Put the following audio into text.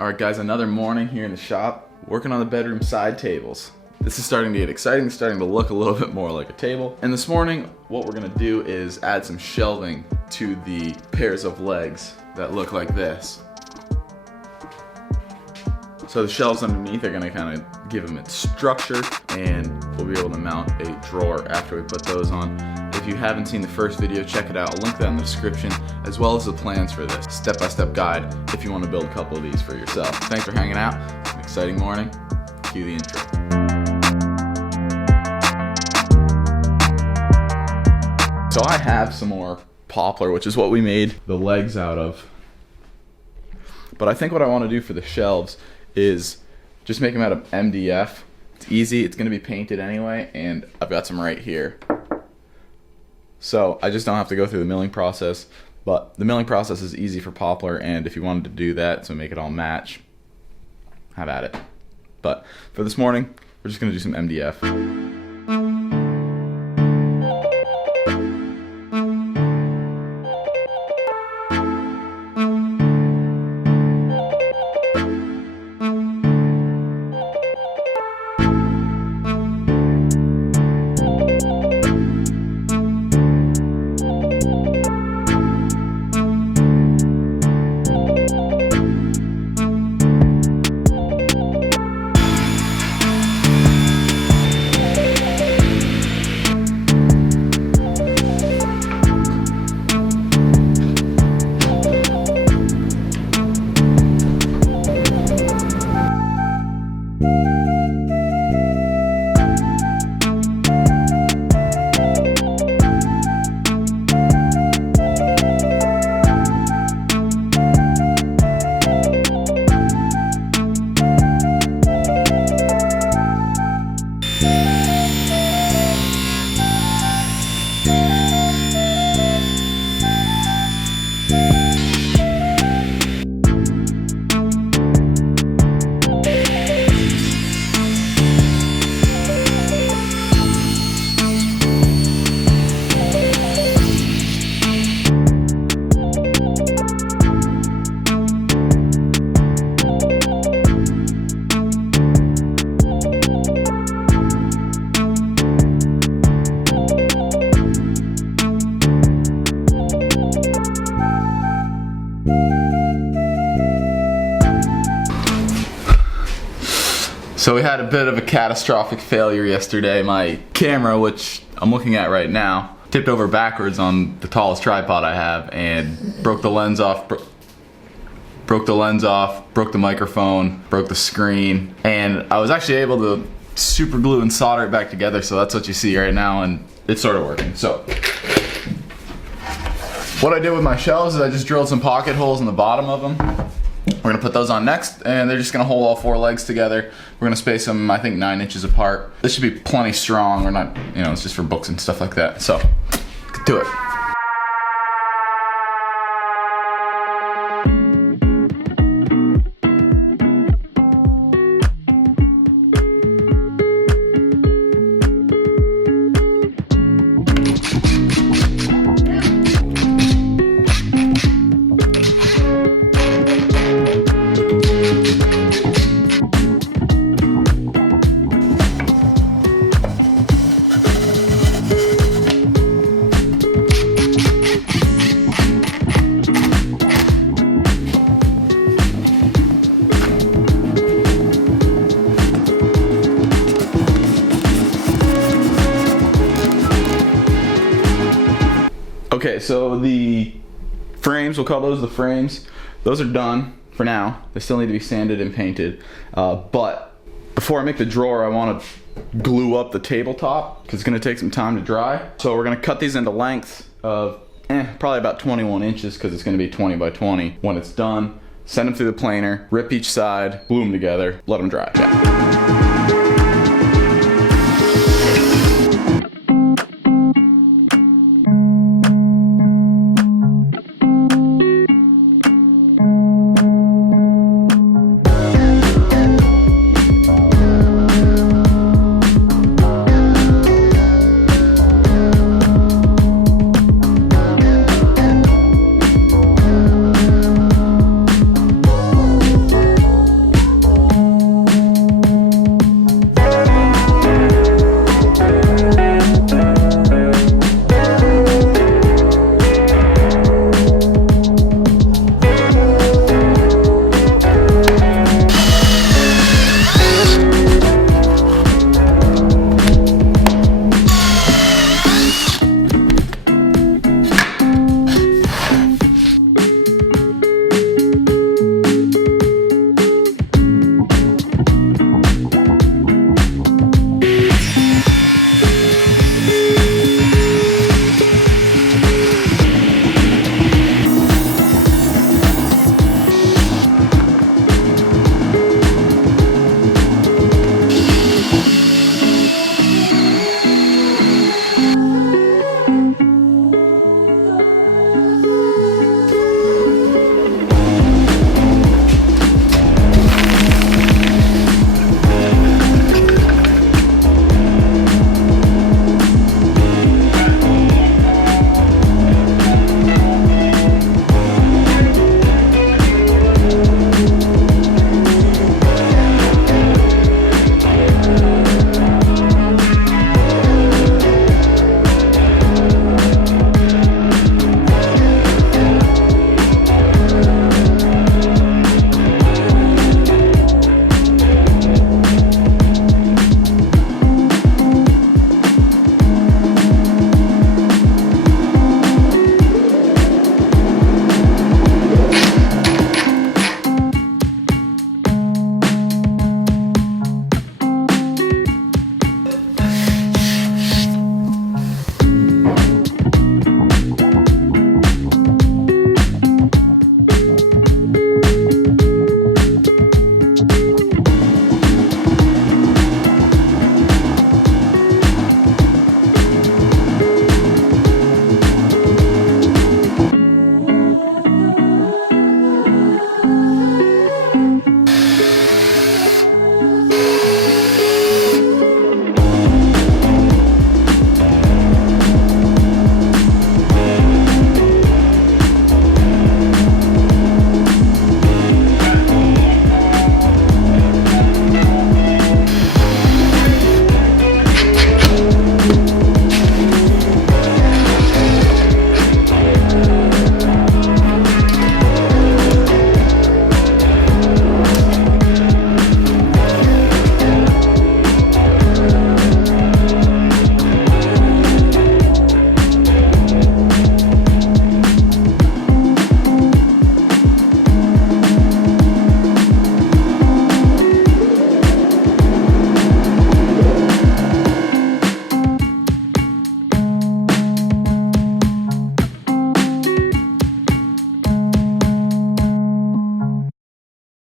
Alright guys, another morning here in the shop, working on the bedroom side tables. This is starting to get exciting, it's starting to look a little bit more like a table. And this morning, what we're gonna do is add some shelving to the pairs of legs that look like this. So the shelves underneath are gonna kind of give them its structure, and we'll be able to mount a drawer after we put those on. If you haven't seen the first video, check it out. I'll link that in the description, as well as the plans for this step-by-step guide if you want to build a couple of these for yourself. Thanks for hanging out. It's an exciting morning. Cue the intro. So I have some more poplar, which is what we made the legs out of. But I think what I want to do for the shelves is just make them out of MDF. It's easy, it's going to be painted anyway, and I've got some right here. So I just don't have to go through the milling process, but the milling process is easy for poplar, and if you wanted to do that to make it all match, have at it. But for this morning, we're just going to do some MDF. So we had a bit of a catastrophic failure yesterday. My camera, which I'm looking at right now, tipped over backwards on the tallest tripod I have and broke the lens off, broke the microphone, broke the screen, and I was actually able to super glue and solder it back together, so that's what you see right now, and it's sort of working. So what I did with my shelves is I just drilled some pocket holes in the bottom of them. We're gonna put those on next, and they're just gonna hold all four legs together. We're gonna space them, I think, 9 inches apart. This should be plenty strong. We're not, it's just for books and stuff like that. So, get to it. Okay, so the frames, we'll call those the frames. Those are done for now. They still need to be sanded and painted. But before I make the drawer, I want to glue up the tabletop because it's going to take some time to dry. So we're going to cut these into lengths of probably about 21 inches because it's going to be 20 by 20 when it's done. Send them through the planer, rip each side, glue them together, let them dry. Yeah.